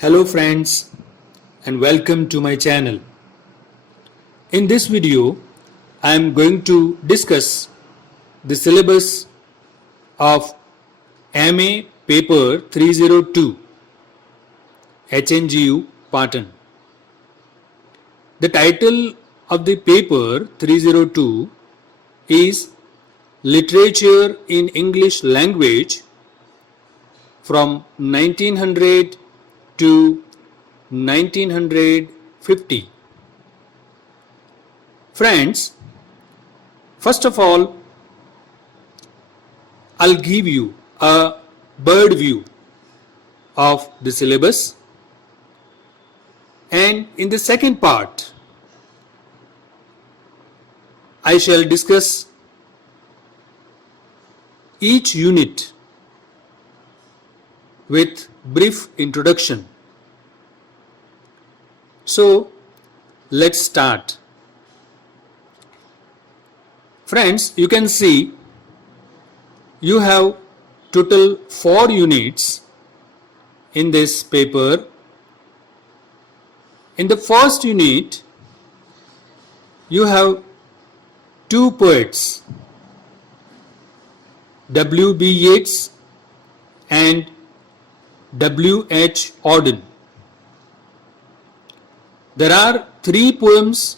Hello friends and welcome to my channel. In this video I am going to discuss the syllabus of MA paper 302 HNGU Patan. The title of the paper 302 is Literature in English Language from 1900 to 1950. Friends, first of all, I'll give you a bird view of the syllabus, and in the second part I shall discuss each unit with brief introduction. So let's start. Friends, you can see you have total 4 units in this paper. In the first unit you have 2 poets, W.B. Yeats and W.H. Auden. There are 3 poems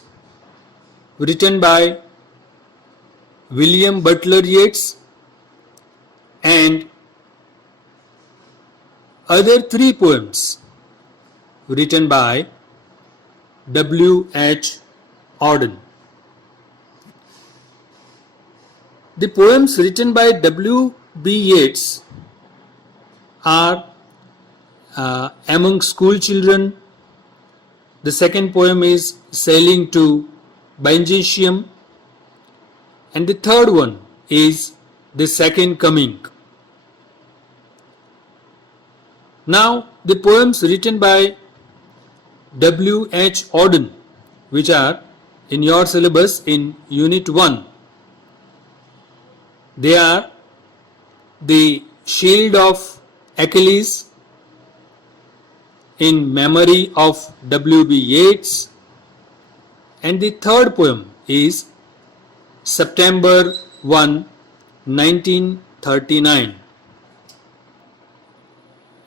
written by William Butler Yeats and other 3 poems written by W.H. Auden. The poems written by W.B. Yeats are Among School Children. The second poem is Sailing to Byzantium, and the third one is The Second Coming. Now the poems written by W.H. Auden, which are in your syllabus in Unit 1, they are The Shield of Achilles, In Memory of W.B. Yeats, and the third poem is September 1, 1939.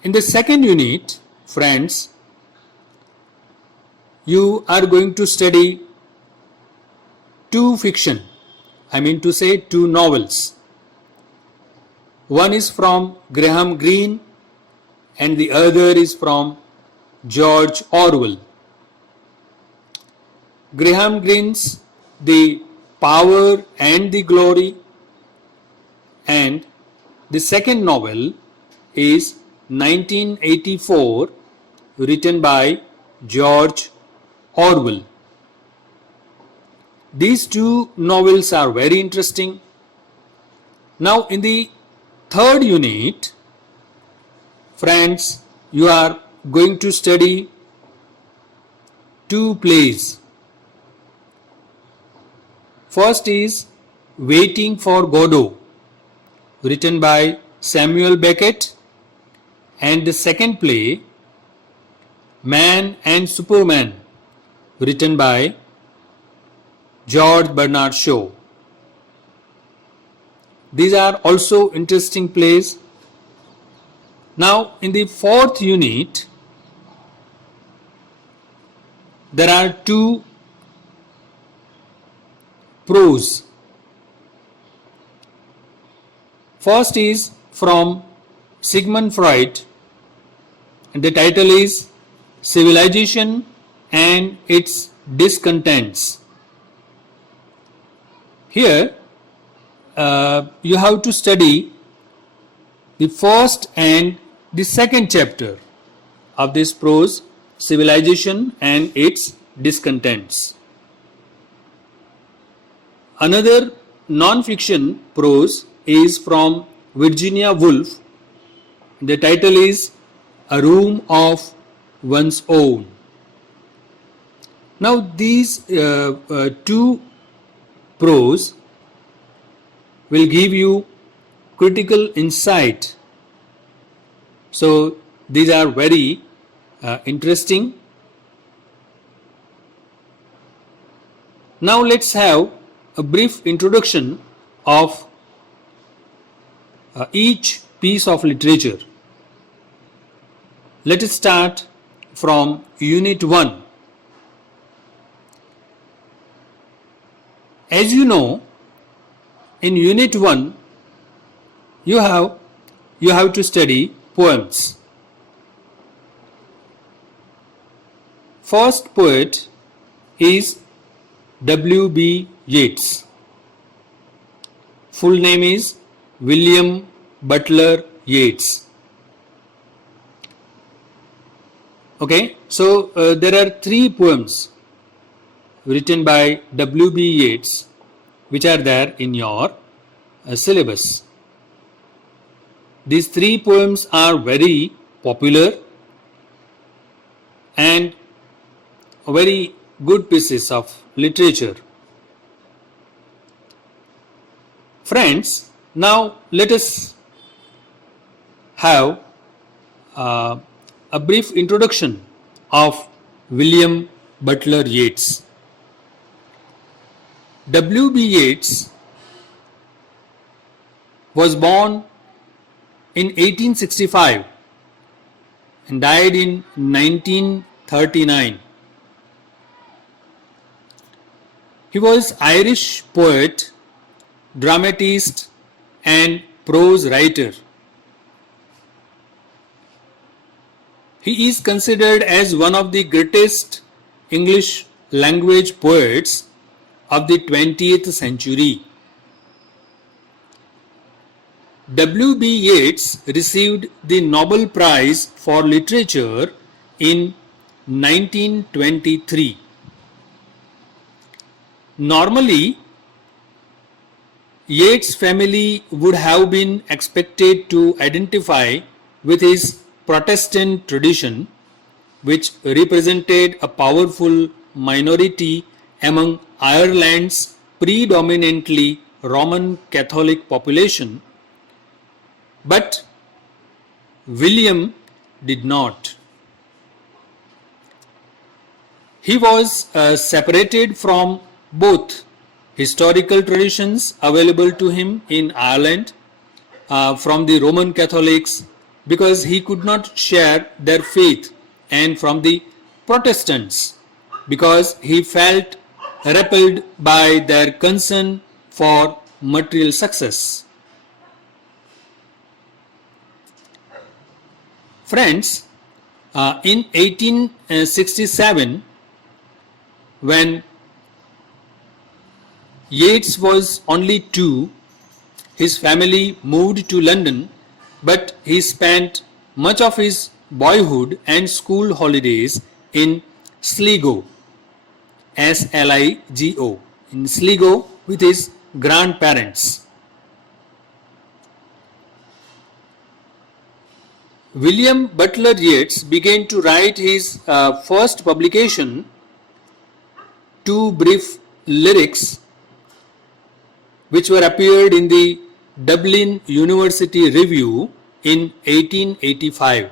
In the second unit, friends, you are going to study 2 fiction, I mean to say 2 novels. One is from Graham Greene and the other is from George Orwell. Graham Greene's The Power and the Glory, and the second novel is 1984, written by George Orwell. These 2 novels are very interesting. Now in the third unit, friends, you are going to study 2 plays. First is Waiting for Godot, written by Samuel Beckett, and the second play Man and Superman, written by George Bernard Shaw. These are also interesting plays. Now in the fourth unit there are 2 prose. First is from Sigmund Freud and the title is Civilization and its Discontents. Here you have to study the first and the second chapter of this prose, Civilization and its Discontents. Another non-fiction prose is from Virginia Woolf. The title is A Room of One's Own. Now these 2 prose will give you critical insight. So these are very interesting. Now let's have a brief introduction of each piece of literature. Let us start from Unit 1. As you know, in Unit 1, you have to study poems. First poet is W.B. Yeats. Full name is William Butler Yeats. Okay, so there are 3 poems written by W.B. Yeats which are there in your syllabus. These 3 poems are very popular and very good pieces of literature. Friends, now let us have a brief introduction of William Butler Yeats. W.B. Yeats was born in 1865 and died in 1939. He was Irish poet, dramatist and prose writer. He is considered as one of the greatest English language poets of the 20th century. W.B. Yeats received the Nobel Prize for Literature in 1923. Normally, Yeats' family would have been expected to identify with his Protestant tradition, which represented a powerful minority among Ireland's predominantly Roman Catholic population, but William did not. He was separated from both historical traditions available to him in Ireland from the Roman Catholics because he could not share their faith, and from the Protestants because he felt repelled by their concern for material success. Friends, in 1867, when Yeats was only 2, his family moved to London, but he spent much of his boyhood and school holidays in Sligo, S-L-I-G-O, in Sligo with his grandparents. William Butler Yeats began to write his first publication, 2 brief lyrics, which were appeared in the Dublin University Review in 1885.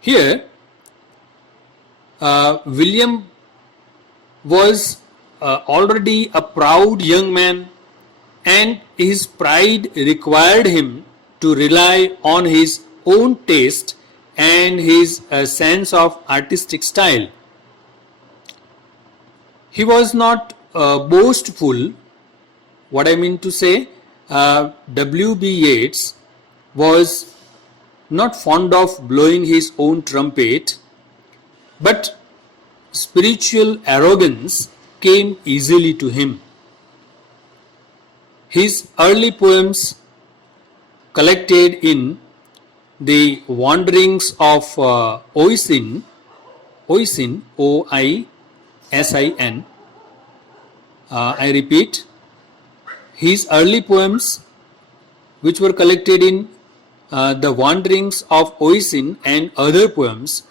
Here, William was already a proud young man, and his pride required him to rely on his own taste and his sense of artistic style. He was not boastful. What I mean to say, W.B. Yeats was not fond of blowing his own trumpet, but spiritual arrogance came easily to him. His early poems, collected in the Wanderings of Oisin, O-I-S-I-N, I repeat, his early poems, which were collected in the Wanderings of Oisin and other poems,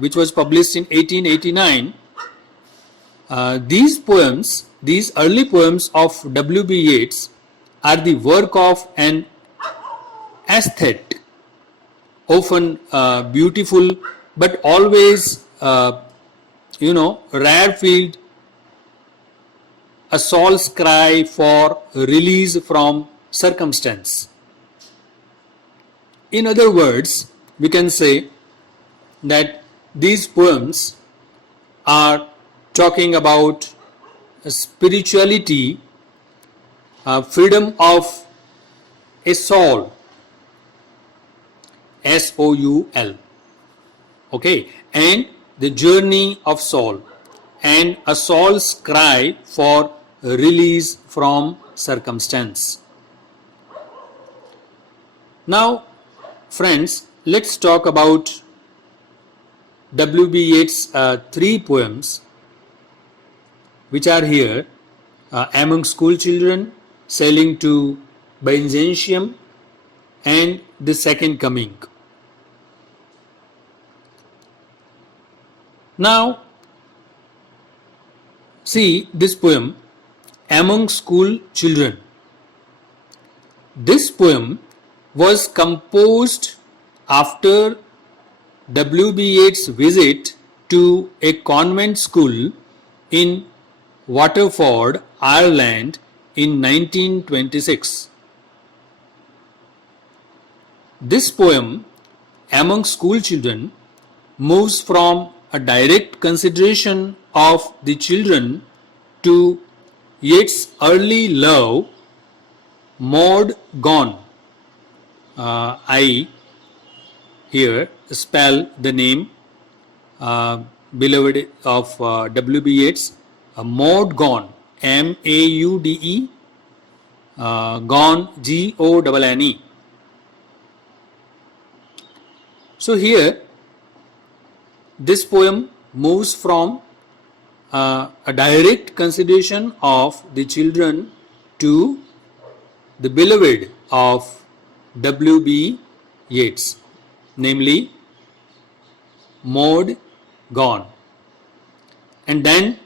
which was published in 1889, these early poems of W.B. Yeats are the work of an aesthete, often beautiful, but always, rare-filled, a soul's cry for release from circumstance. In other words, we can say that these poems are talking about spirituality, freedom of a soul, S-O-U-L, okay, and the journey of soul, and a soul's cry for release from circumstance. Now, friends, let's talk about W.B. Yeats' three poems which are here, Among School Children, Sailing to Byzantium, and The Second Coming. Now, see this poem, Among School Children. This poem was composed after W.B. Yeats' visit to a convent school in Waterford, Ireland in 1926. This poem, Among School Children, moves from a direct consideration of the children to Yeats' early love, Maud Gonne. I here spell the name beloved of W.B. Yeats, Maud Gonne, M-A-U-D-E, Gonne, G-O-N-N-E. So here, this poem moves from a direct consideration of the children to the beloved of W.B. Yeats, namely Maud Gonne, and then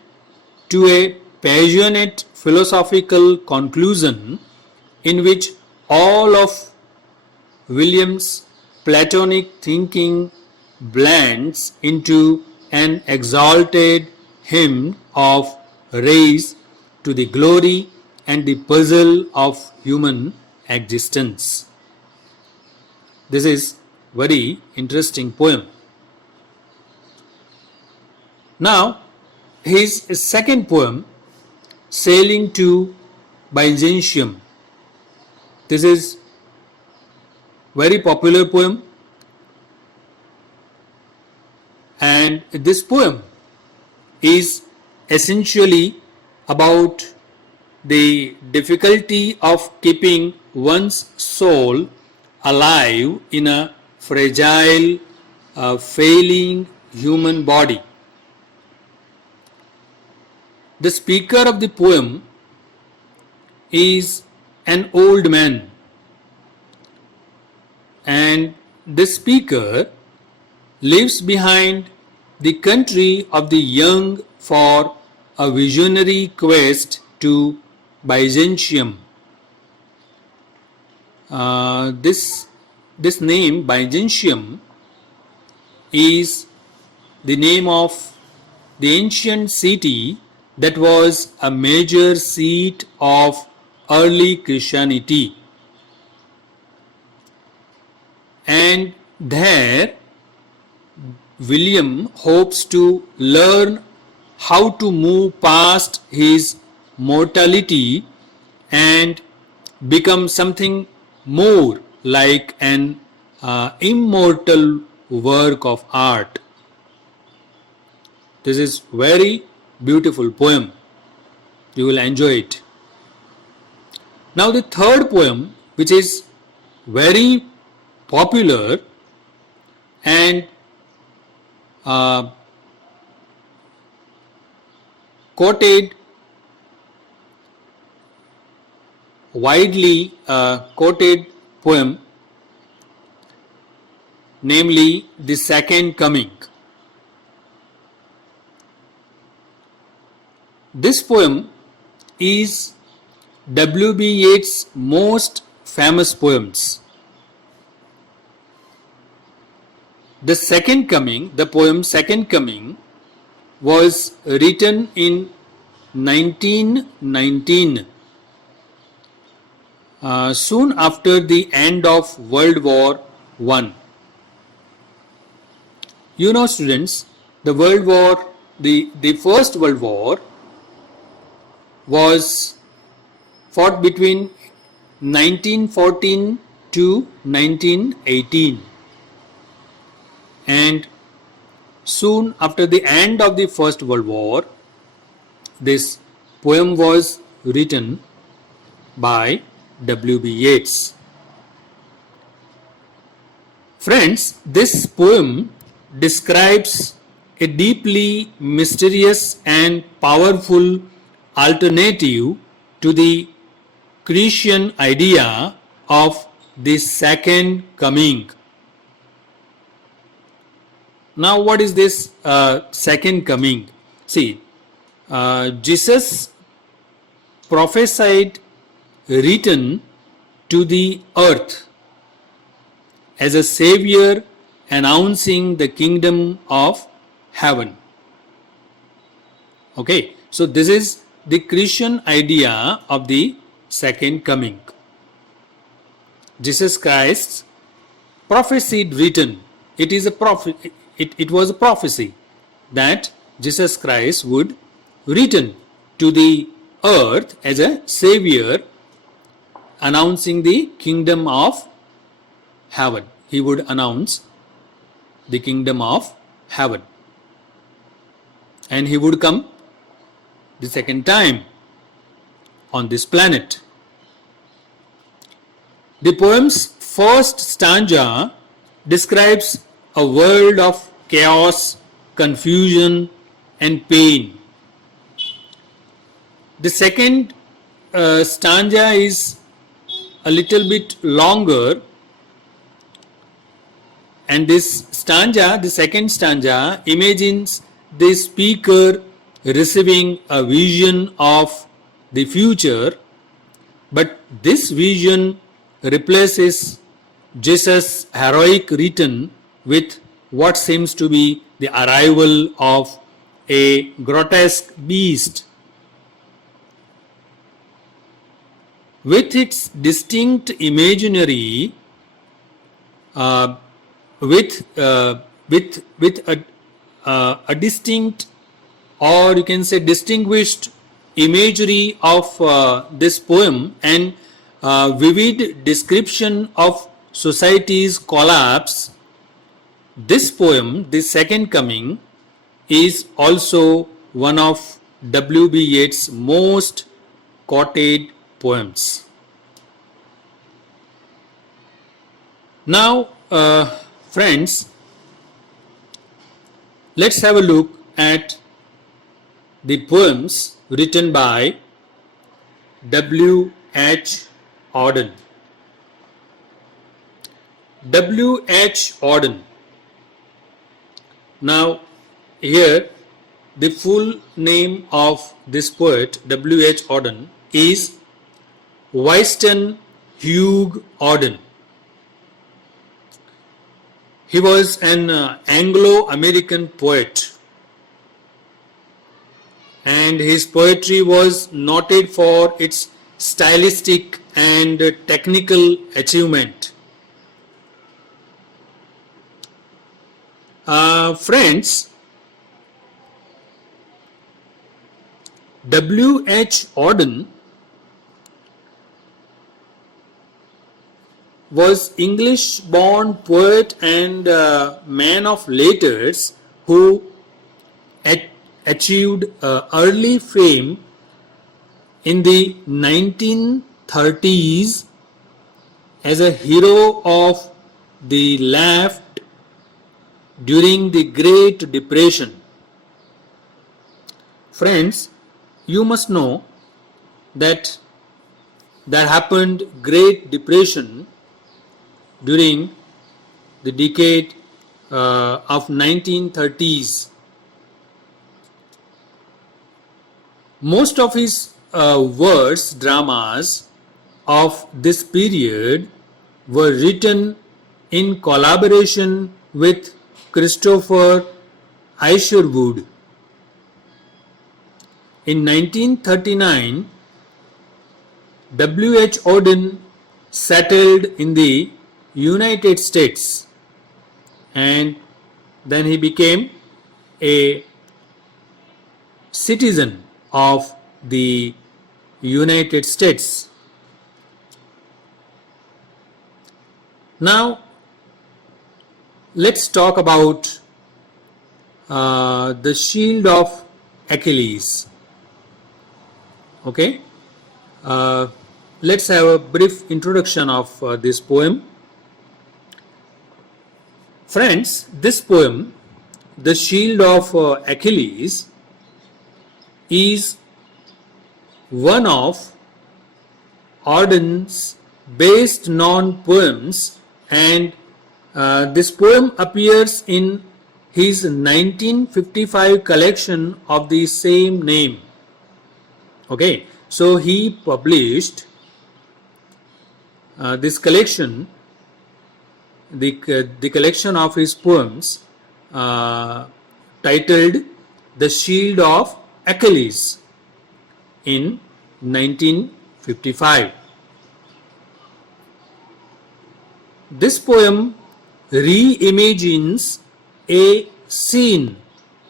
to a passionate philosophical conclusion in which all of William's Platonic thinking blends into an exalted hymn of raise to the glory and the puzzle of human existence. This is very interesting poem. Now, his second poem, Sailing to Byzantium. This is very popular poem, and this poem is essentially about the difficulty of keeping one's soul alive in a fragile, failing human body. The speaker of the poem is an old man, and this speaker leaves behind the country of the young for a visionary quest to Byzantium. This name Byzantium is the name of the ancient city that was a major seat of early Christianity, and there William hopes to learn how to move past his mortality and become something more like an immortal work of art. This is very beautiful poem. You will enjoy it. Now the third poem, which is very popular and widely quoted poem, namely The Second Coming. This poem is W.B. Yeats' most famous poems. The poem Second Coming was written in 1919, soon after the end of World War I. You know, students, the First World War was fought between 1914 to 1918, and soon after the end of the First World War, this poem was written by W.B. Yeats. Friends, this poem describes a deeply mysterious and powerful alternative to the Christian idea of the second coming. Now, what is this second coming? See, Jesus prophesied return to the earth as a savior announcing the kingdom of heaven. Okay, so this is the Christian idea of the second coming. Jesus Christ's prophesied return. It is a prophet. It was a prophecy that Jesus Christ would return to the earth as a savior announcing the kingdom of heaven. He would announce the kingdom of heaven, and he would come the second time on this planet. The poem's first stanza describes a world of chaos, confusion, and pain. The second stanza is a little bit longer, and this stanza, the second stanza, imagines the speaker receiving a vision of the future, but this vision replaces Jesus' heroic return with what seems to be the arrival of a grotesque beast. With its distinct imaginary, with a distinct, or you can say distinguished imagery of this poem and vivid description of society's collapse, this poem, The Second Coming, is also one of W.B. Yeats' most quoted poems. Now, friends, let's have a look at the poems written by W.H. Auden. W.H. Auden. Now, here the full name of this poet, W.H. Auden, is Wystan Hugh Auden. He was an Anglo-American poet, and his poetry was noted for its stylistic and technical achievement. Friends, W.H. Auden was English-born poet and man of letters who achieved early fame in the 1930s as a hero of the left during the Great Depression. Friends, you must know that there happened Great Depression during the decade of 1930s. Most of his verse dramas of this period were written in collaboration with Christopher Isherwood. In 1939, W. H. Auden settled in the United States, and then he became a citizen of the United States. Now, let's talk about the Shield of Achilles. Okay, let's have a brief introduction of this poem. Friends, this poem, The Shield of Achilles, is one of Auden's best known poems, and this poem appears in his 1955 collection of the same name. Okay, so he published this collection, the collection of his poems titled The Shield of Achilles in 1955. This poem reimagines a scene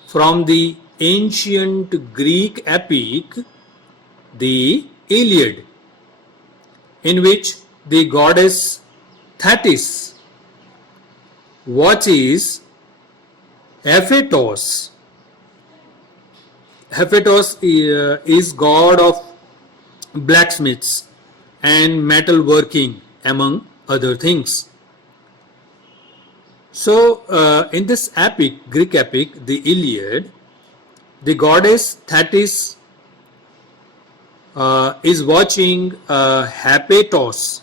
from the ancient Greek epic, the Iliad, in which the goddess Thetis watches Hephaestus. Hephaestus is god of blacksmiths and metal working, among other things. So, in this epic, Greek epic, the Iliad, the goddess Thetis is watching Hephaestus,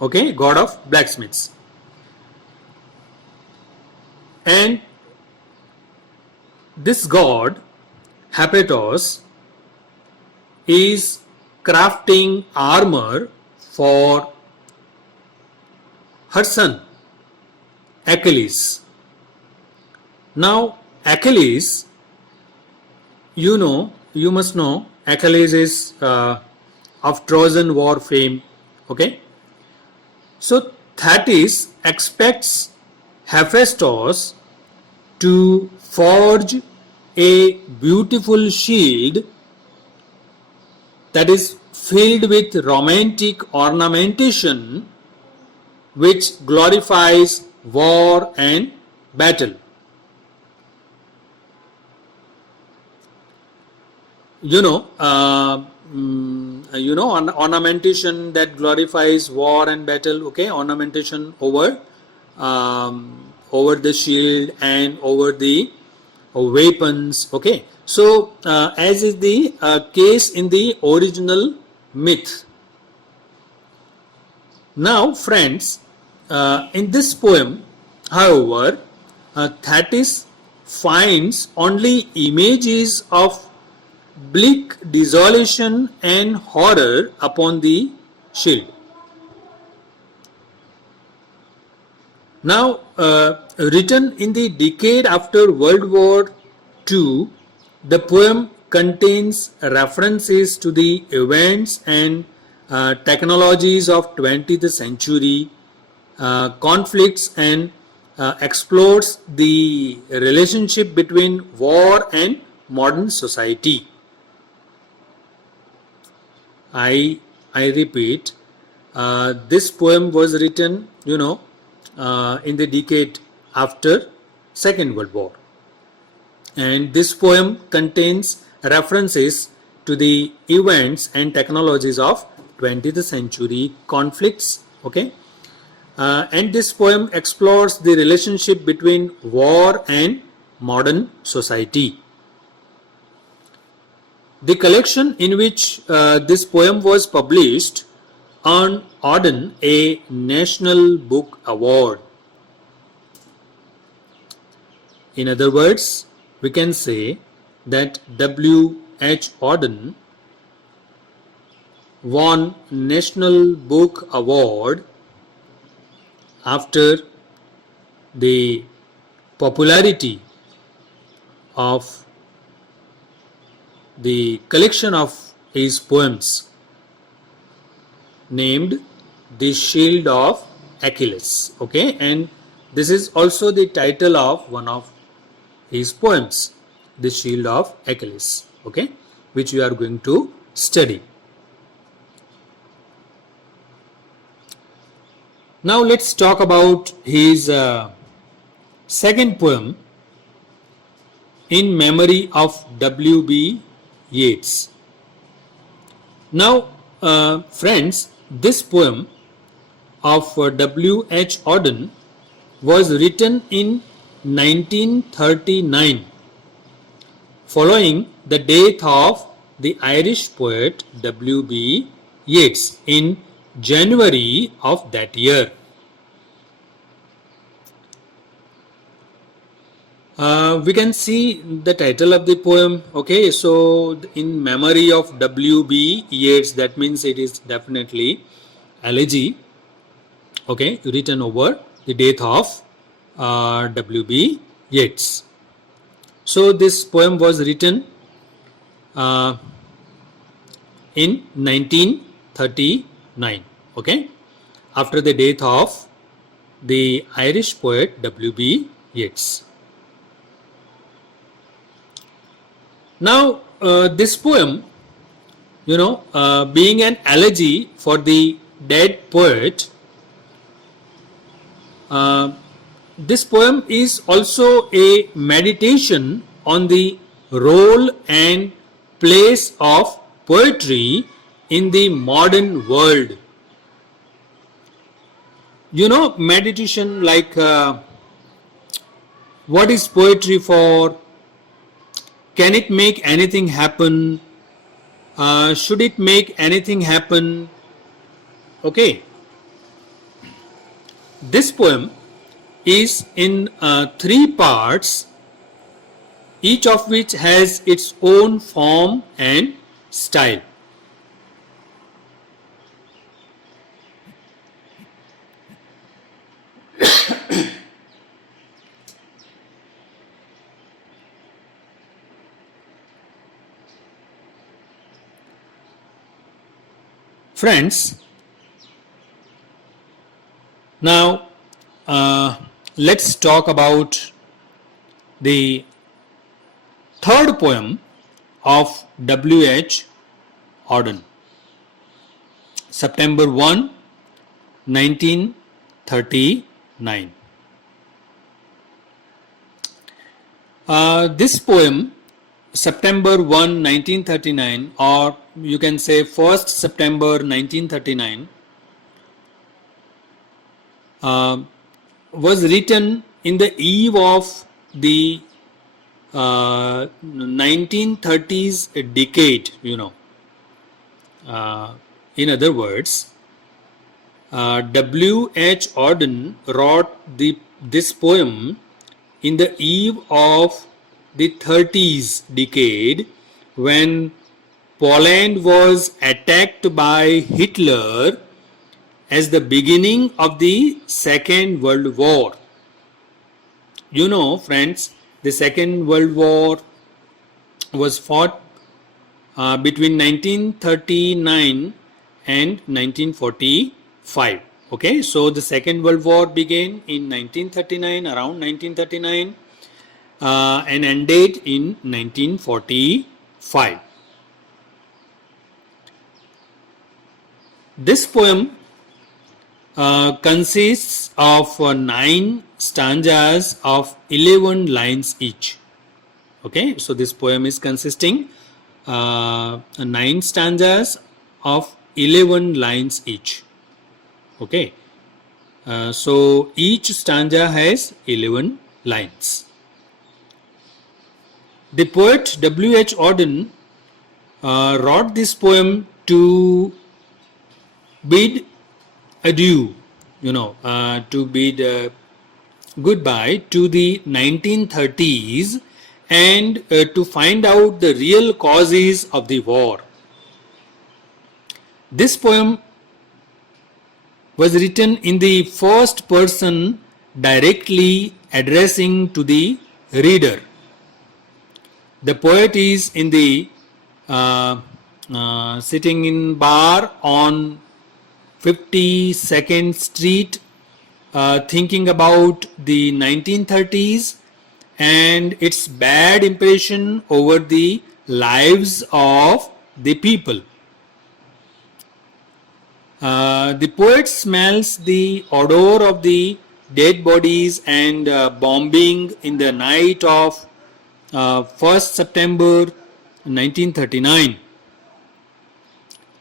okay, god of blacksmiths, and this god Hephaestus is crafting armor for her son Achilles. Now, Achilles, you must know, Achilles is of Trojan War fame. Okay, so Thetis expects Hephaestus to forge a beautiful shield that is filled with romantic ornamentation, which glorifies war and battle. Ornamentation that glorifies war and battle. Okay, ornamentation over the shield and over the weapons. Okay, so as is the case in the original myth. Now, friends, in this poem, however, Thetis finds only images of bleak desolation and horror upon the shield. Now, written in the decade after World War II, the poem contains references to the events and technologies of 20th century, conflicts, and explores the relationship between war and modern society. I repeat, this poem was written, in the decade after Second World War, and this poem contains references to the events and technologies of 20th century conflicts. Okay, and this poem explores the relationship between war and modern society. The collection in which this poem was published earned Auden a National Book Award. In other words, we can say that W. H. Auden won National Book Award after the popularity of the collection of his poems named The Shield of Achilles. Okay, and this is also the title of one of his poems, The Shield of Achilles, okay, which we are going to study. Now let's talk about his second poem, In Memory of W.B. Yeats. Now, friends, this poem of W.H. Auden was written in 1939, following the death of the Irish poet W.B. Yeats in January of that year. We can see the title of the poem. Okay, so in memory of W.B. Yeats, that means it is definitely elegy. Okay, written over the death of W.B. Yeats. So this poem was written in 1939. Okay, after the death of the Irish poet W.B. Yeats. Now, this poem, being an elegy for the dead poet, this poem is also a meditation on the role and place of poetry in the modern world. Meditation like what is poetry for? Can it make anything happen? Should it make anything happen? Okay. This poem is in 3 parts, each of which has its own form and style. Friends, now let's talk about the third poem of W.H. Auden, September 1, 1939. This poem, September 1, 1939, or you can say 1st September 1939, was written in the eve of the 1930s decade, in other words, W.H. Auden wrote this poem in the eve of the 30s decade, when Poland was attacked by Hitler as the beginning of the Second World War. Friends, the Second World War was fought between 1939 and 1945. Okay, so the Second World War began in 1939, around 1939, and ended in 1945. This poem consists of 9 stanzas of 11 lines each. Okay, so this poem is consisting 9 stanzas of 11 lines each. Okay, so each stanza has 11 lines. The poet W.H. Auden wrote this poem to bid adieu, to bid goodbye to the 1930s and to find out the real causes of the war. This poem was written in the first person, directly addressing to the reader. The poet is in the sitting in bar on 52nd Street, thinking about the 1930s and its bad impression over the lives of the people. The poet smells the odor of the dead bodies and bombing in the night of 1st September 1939.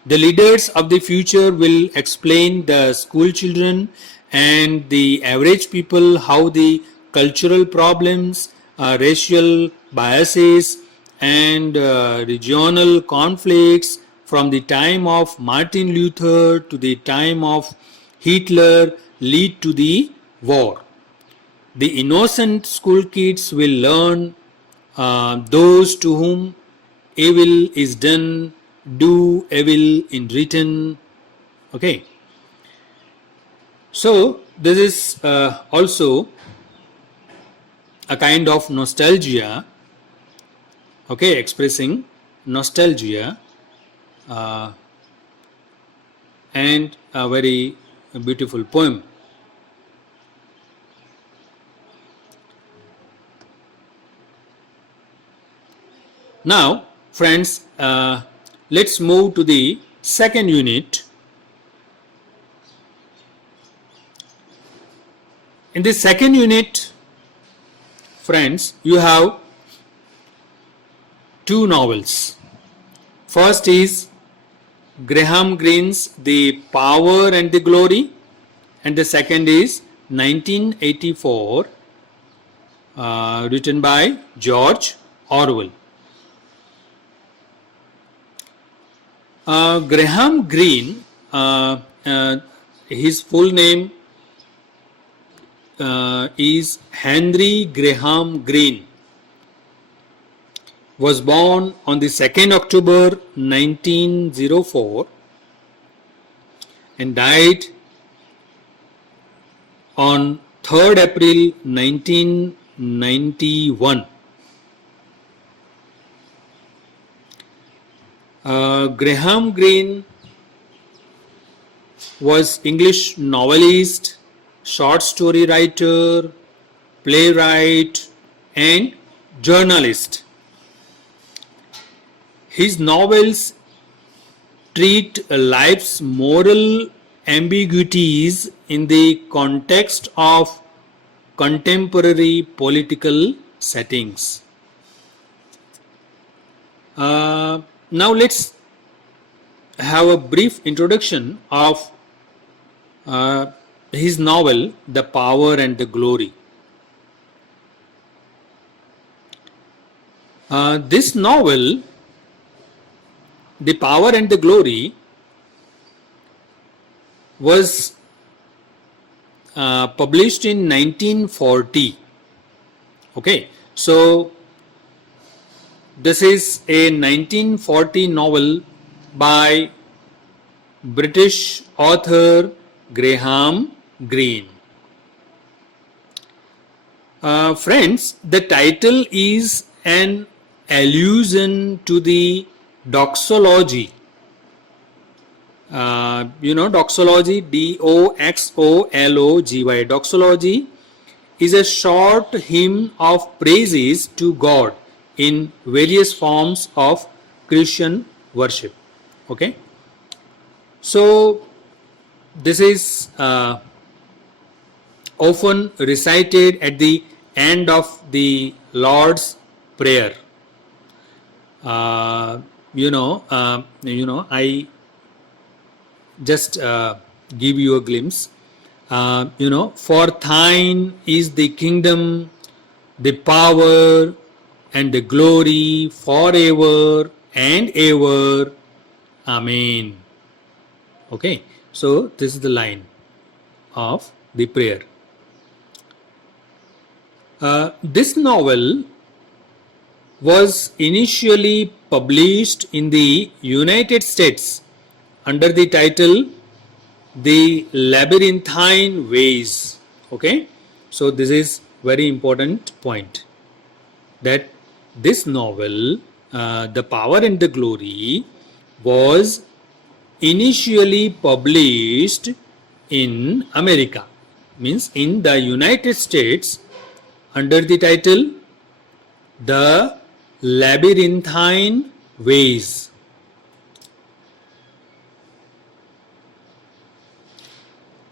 The leaders of the future will explain the school children and the average people how the cultural problems, racial biases and regional conflicts from the time of Martin Luther to the time of Hitler lead to the war. The innocent school kids will learn those to whom evil is done do evil in return. Okay. So this is also a kind of nostalgia, okay, expressing nostalgia and a very beautiful poem. Now, friends, let's move to the second unit. In the second unit, friends, you have two novels. First is Graham Greene's The Power and the Glory, and the second is 1984, written by George Orwell. Graham Greene, his full name is Henry Graham Greene, was born on the 2nd October 1904 and died on 3rd April 1991. Graham Greene was English novelist, short story writer, playwright and journalist. His novels treat life's moral ambiguities in the context of contemporary political settings. Now let's have a brief introduction of his novel The Power and the Glory. This novel, The Power and the Glory, was published in 1940. Okay, so this is a 1940 novel by British author Graham Greene. Friends, the title is an allusion to the doxology. Doxology, D-O-X-O-L-O-G-Y. Doxology is a short hymn of praises to God in various forms of Christian worship. Okay, so this is often recited at the end of the Lord's Prayer. I just give you a glimpse. For thine is the kingdom, the power and the glory forever and ever. Amen. Okay, so this is the line of the prayer. This novel was initially published in the United States under the title The Labyrinthine Ways. Okay, so this is very important point, that this novel, The Power and the Glory, was initially published in America, means in the United States, under the title The Labyrinthine Ways.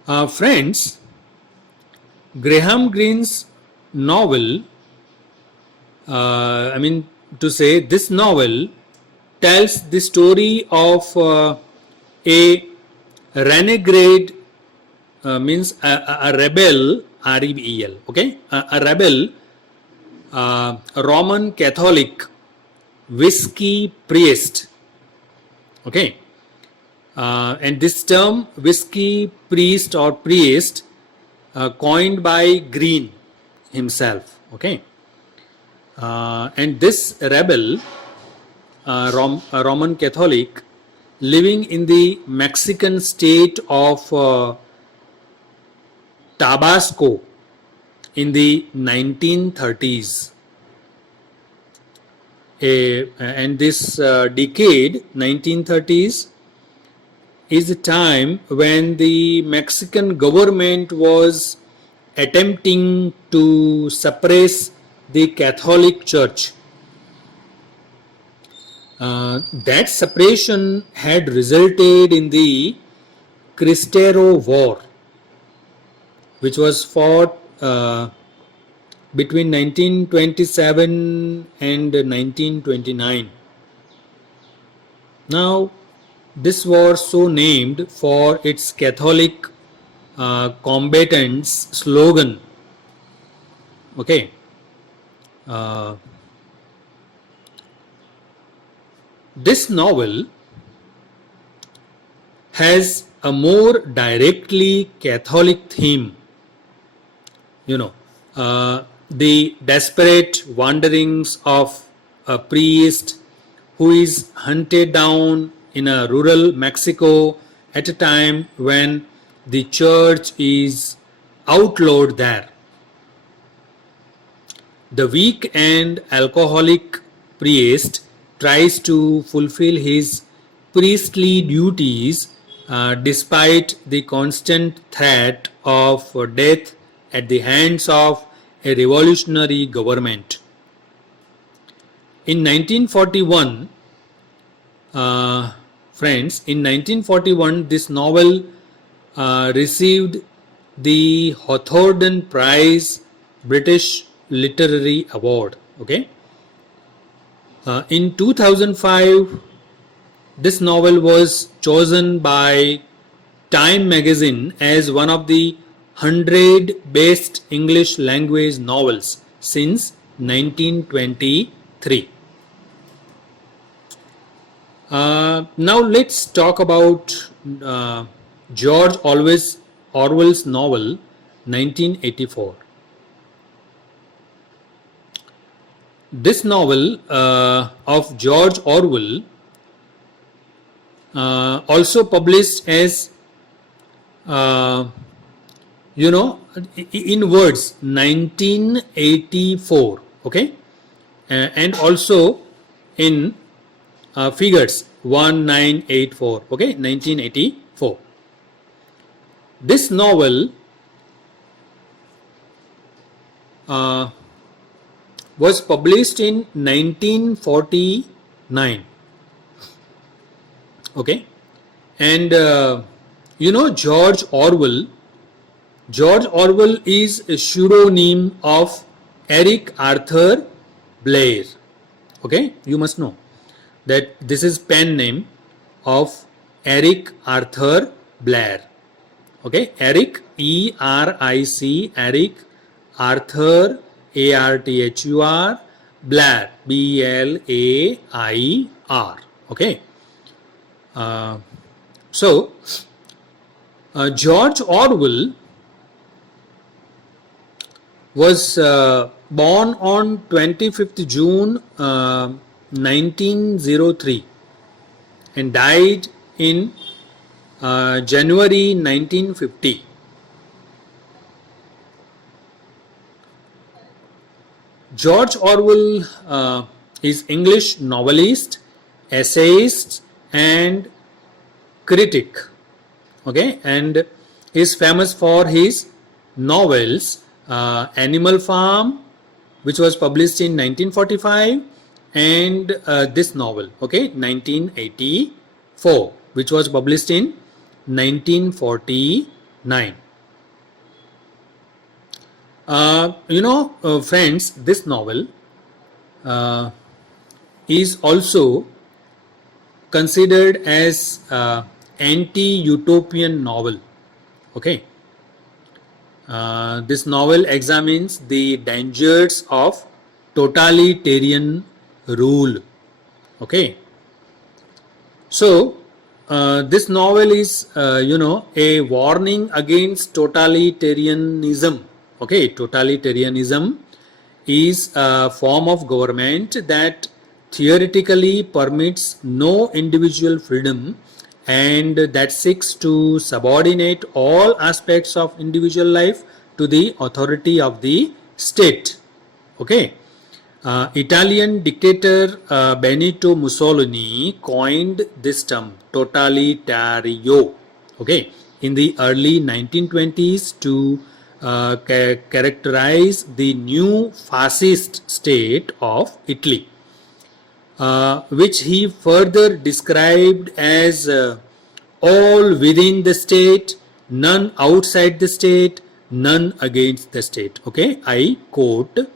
Friends, Graham Greene's novel, this novel tells the story of a renegade, means a rebel, R-E-B-E-L, okay, a rebel, a Roman Catholic whiskey priest, okay, and this term whiskey priest or priest coined by Greene himself, okay, and this rebel, a Roman Catholic living in the Mexican state of Tabasco in the 1930s, and this decade, 1930s, is the time when the Mexican government was attempting to suppress the Catholic Church. That suppression had resulted in the Cristero War, which was fought between 1927 and 1929. Now, this war so named for its Catholic combatants slogan. Okay. This novel has a more directly Catholic theme. The desperate wanderings of a priest who is hunted down in a rural Mexico at a time when the church is outlawed there. The weak and alcoholic priest tries to fulfill his priestly duties despite the constant threat of death at the hands of a revolutionary government. In 1941, friends, in 1941, this novel received the Hawthornden Prize British Literary Award. Okay. In 2005, this novel was chosen by Time magazine as one of the 100 best English language novels since 1923. Now let's talk about George Orwell's novel 1984. This novel of George Orwell, also published as in words 1984, okay, and also in figures 1984, okay, 1984. This novel was published in 1949, okay, and George Orwell is a pseudonym of Eric Arthur Blair. Okay, you must know that this is pen name of Eric Arthur Blair. Okay, Eric, E-R-I-C, Eric, Arthur, A-R-T-H-U-R, Blair, B-L-A-I-R. Okay. George Orwell was born on 25th June 1903 and died in January 1950. George Orwell is English novelist, essayist, and critic. Okay, and is famous for his novels Animal Farm, which was published in 1945, and this novel, okay, 1984, which was published in 1949. Friends, this novel is also considered as anti-utopian novel. Okay, this novel examines the dangers of totalitarian rule. Okay, so this novel is a warning against totalitarianism. Okay, totalitarianism is a form of government that theoretically permits no individual freedom and that seeks to subordinate all aspects of individual life to the authority of the state. Okay, Italian dictator Benito Mussolini coined this term totalitario, okay, in the early 1920s to characterize the new fascist state of Italy, which he further described as all within the state, none outside the state, none against the state. Okay, I quote,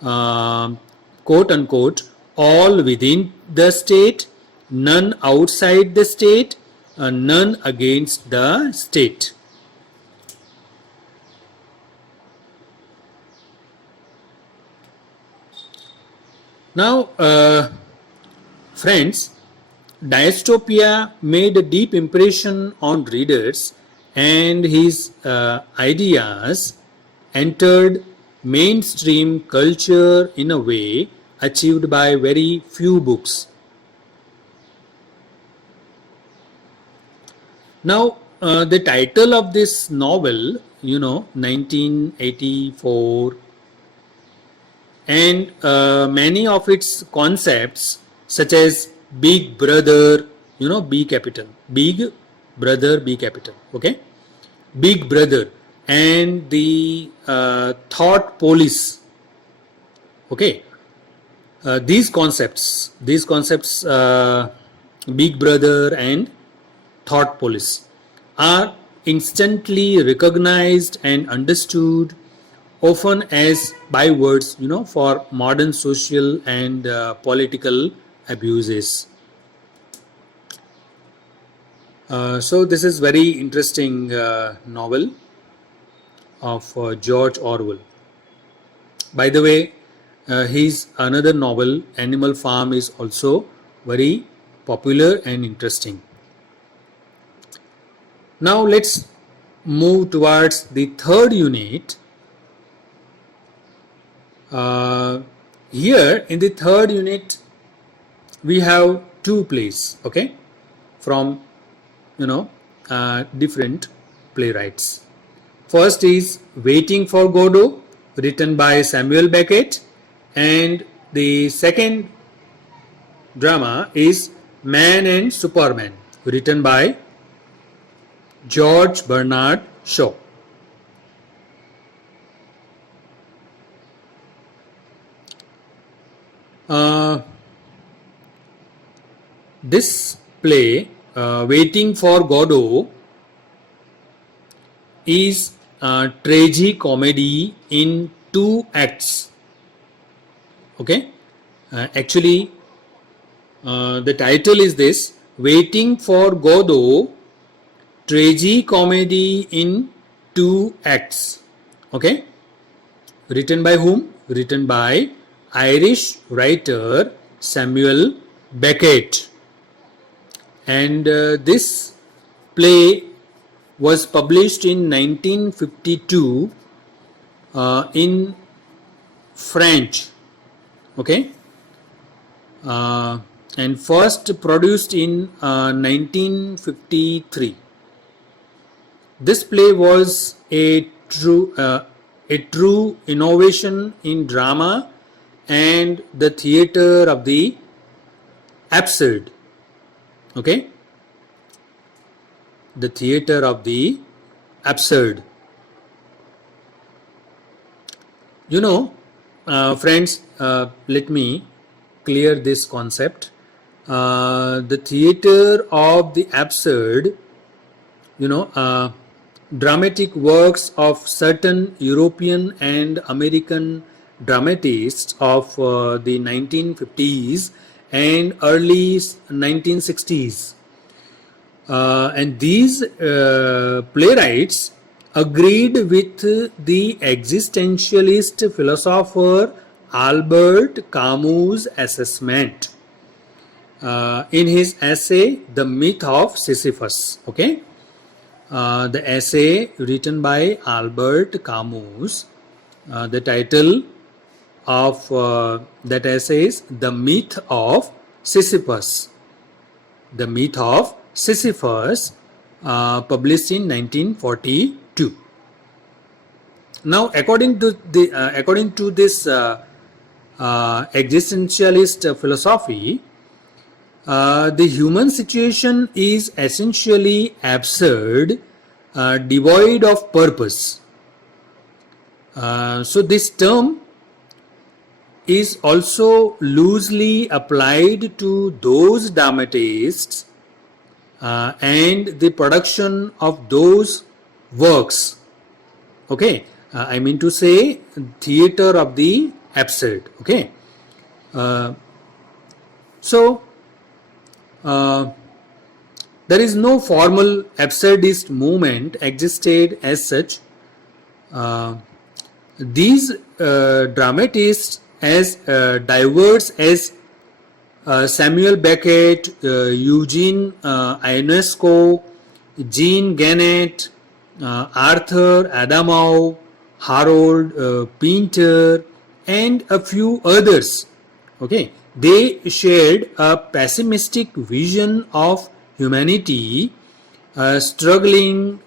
quote unquote, all within the state, none outside the state, none against the state. Now, friends, Dystopia made a deep impression on readers, and his ideas entered mainstream culture in a way achieved by very few books. Now, the title of this novel, 1984, and many of its concepts, such as Big Brother, B capital, Big Brother, B capital, okay, Big Brother, and the Thought Police, okay, these concepts, Big Brother and Thought Police, are instantly recognized and understood, often as bywords, for modern social and political abuses. So this is very interesting novel of George Orwell. By the way, his another novel, Animal Farm, is also very popular and interesting. Now let's move towards the third unit. Here in the third unit we have two plays, okay, from different playwrights. First is Waiting for Godot, written by Samuel Beckett, and the second drama is Man and Superman, written by George Bernard Shaw. This play, Waiting for Godot, is a tragicomedy in 2 acts. Okay, actually, the title is this: Waiting for Godot, tragicomedy in 2 acts. Okay, written by whom? Written by Irish writer Samuel Beckett. And this play was published in 1952 in French, okay, and first produced in 1953. This play was a true innovation in drama and the theatre of the absurd. Okay, the theatre of the absurd. You know, friends, let me clear this concept. The theatre of the absurd, dramatic works of certain European and American dramatists of the 1950s and early 1960s. And these playwrights agreed with the existentialist philosopher Albert Camus' assessment in his essay The Myth of Sisyphus. Okay, the essay written by Albert Camus, the title of that essay is The Myth of Sisyphus. The Myth of Sisyphus, published in 1942. Now, according to this existentialist philosophy, the human situation is essentially absurd, devoid of purpose. So this term is also loosely applied to those dramatists and the production of those works. Okay, I mean to say theatre of the absurd. Okay, so there is no formal absurdist movement existed as such. These dramatists, as diverse as Samuel Beckett, Eugene Ionesco, Jean Genet, Arthur Adamou, Harold Pinter, and a few others. Okay, they shared a pessimistic vision of humanity, struggling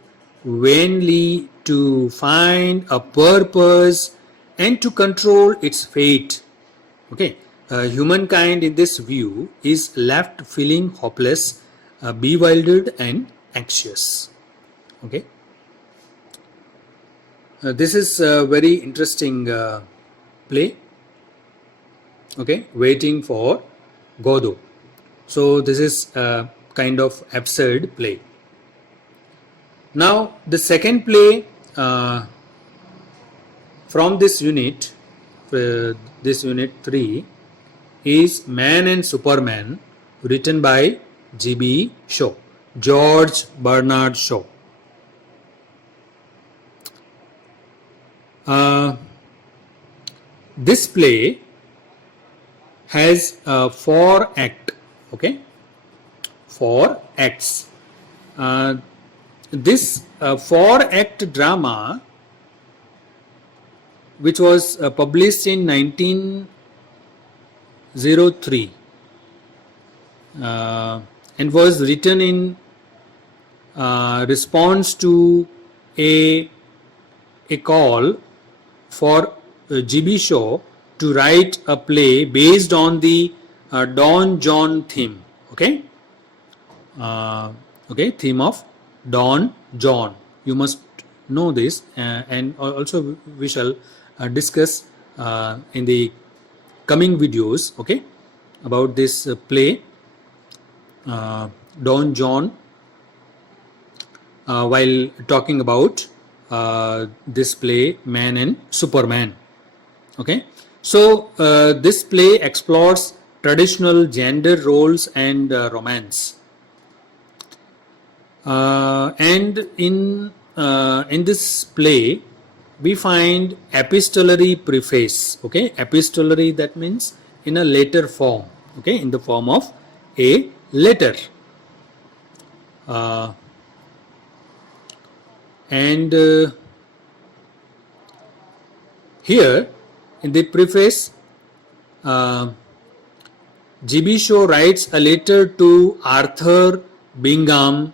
vainly to find a purpose and to control its fate. Okay, humankind in this view is left feeling hopeless, bewildered and anxious. Okay, this is a very interesting play. Okay, Waiting for Godot. So this is a kind of absurd play. Now the second play from this unit 3, is Man and Superman, written by G.B. Shaw, George Bernard Shaw. This play has 4 acts. Okay, 4 acts. This 4-act drama, which was published in 1903 and was written in response to a call for G.B. Shaw to write a play based on the Don John theme. Okay, theme of Don John. You must know this, and also we shall discuss in the coming videos. Okay, about this play Don John, while talking about this play Man and Superman. Okay, so this play explores traditional gender roles and romance, and in this play we find epistolary preface. Okay, epistolary, that means in a letter form. Okay, in the form of a letter, and here in the preface, G.B. Shaw writes a letter to Arthur Bingham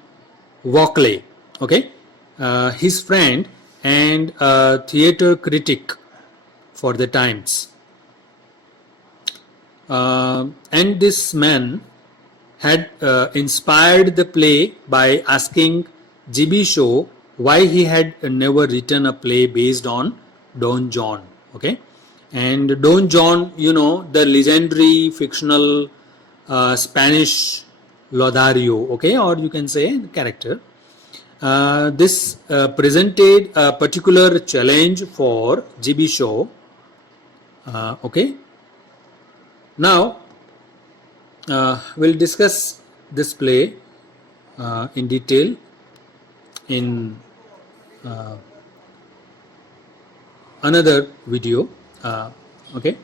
Walkley. Okay, his friend and a theatre critic for the Times. And this man had inspired the play by asking G.B. Shaw why he had never written a play based on Don John. Okay, and Don John, you know, the legendary fictional Spanish Lothario, okay, or you can say character. This presented a particular challenge for G.B. Shaw. Okay. Now, we'll discuss this play in detail in another video. Okay.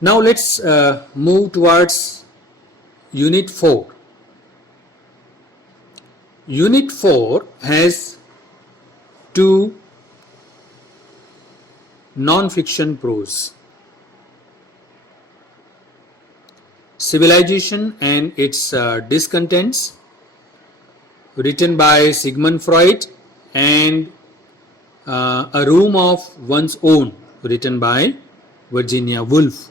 Now, let's move towards Unit 4. Unit 4 has two non-fiction prose. Civilization and its Discontents, written by Sigmund Freud, and A Room of One's Own, written by Virginia Woolf.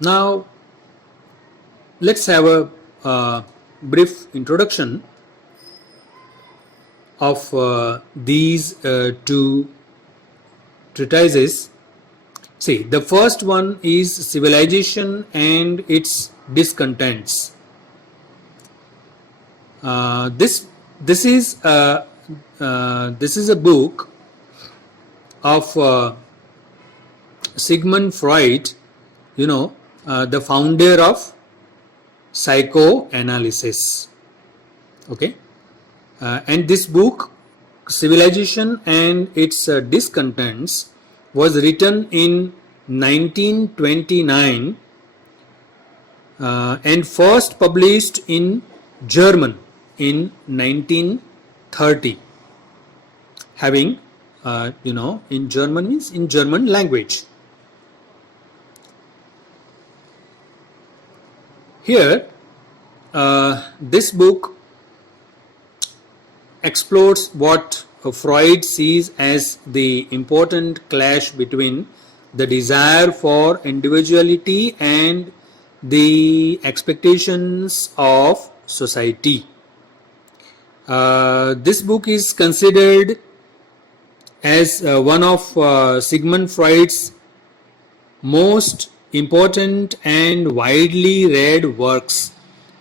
Now, let's have a brief introduction of these two treatises. See, the first one is Civilization and its Discontents. This is a book of Sigmund Freud, you know, the founder of psychoanalysis. Okay, and this book, Civilization and its Discontents, was written in 1929 and first published in German in 1930, having you know, in German means in German language. Here this book explores what Freud sees as the important clash between the desire for individuality and the expectations of society. This book is considered as one of Sigmund Freud's most important and widely read works,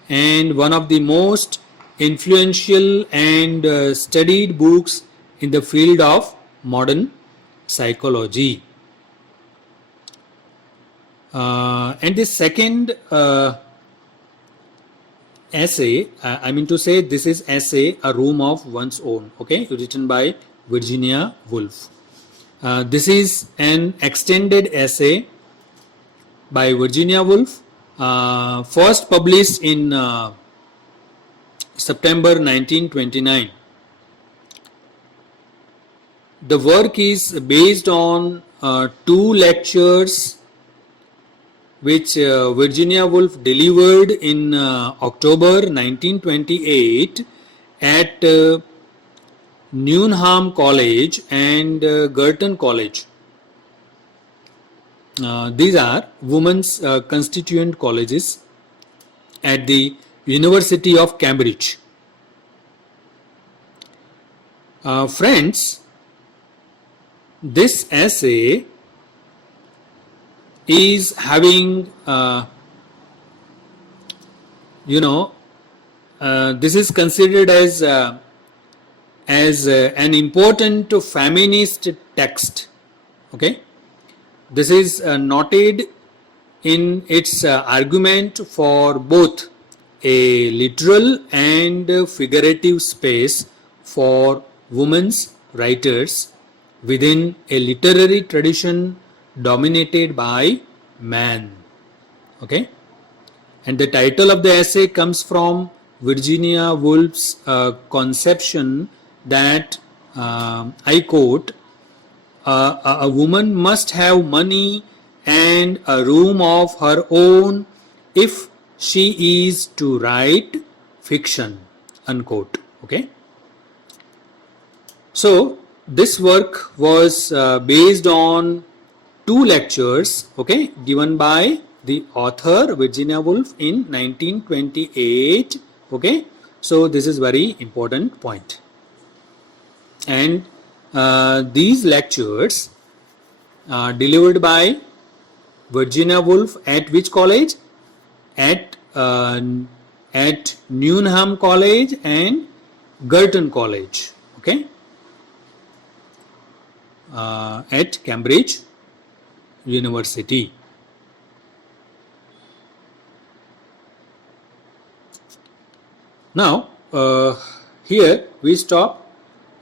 and one of the most influential and studied books in the field of modern psychology. And the second essay, I mean to say, this is essay A Room of One's Own, okay, written by Virginia Woolf. This is an extended essay by Virginia Woolf, first published in September 1929. The work is based on two lectures which Virginia Woolf delivered in October 1928 at Newnham College and Girton College. These are women's constituent colleges at the University of Cambridge. Friends, this essay is having, you know, this is considered as an important feminist text. Okay, this is noted in its argument for both a literal and figurative space for women's writers within a literary tradition dominated by man. Okay, and the title of the essay comes from Virginia Woolf's conception that, I quote, a woman must have money and a room of her own if she is to write fiction, unquote. Okay. So this work was based on 2 lectures, okay, given by the author Virginia Woolf in 1928. Okay, so this is very important point. And these lectures are delivered by Virginia Woolf at which college? At Newnham College and Girton College. Okay, at Cambridge University. Now here we stop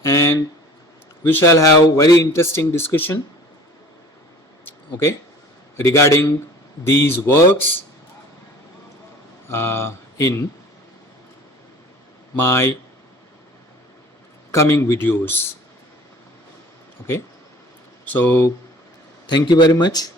and we shall have very interesting discussion, okay, regarding these works in my coming videos. Okay, so thank you very much.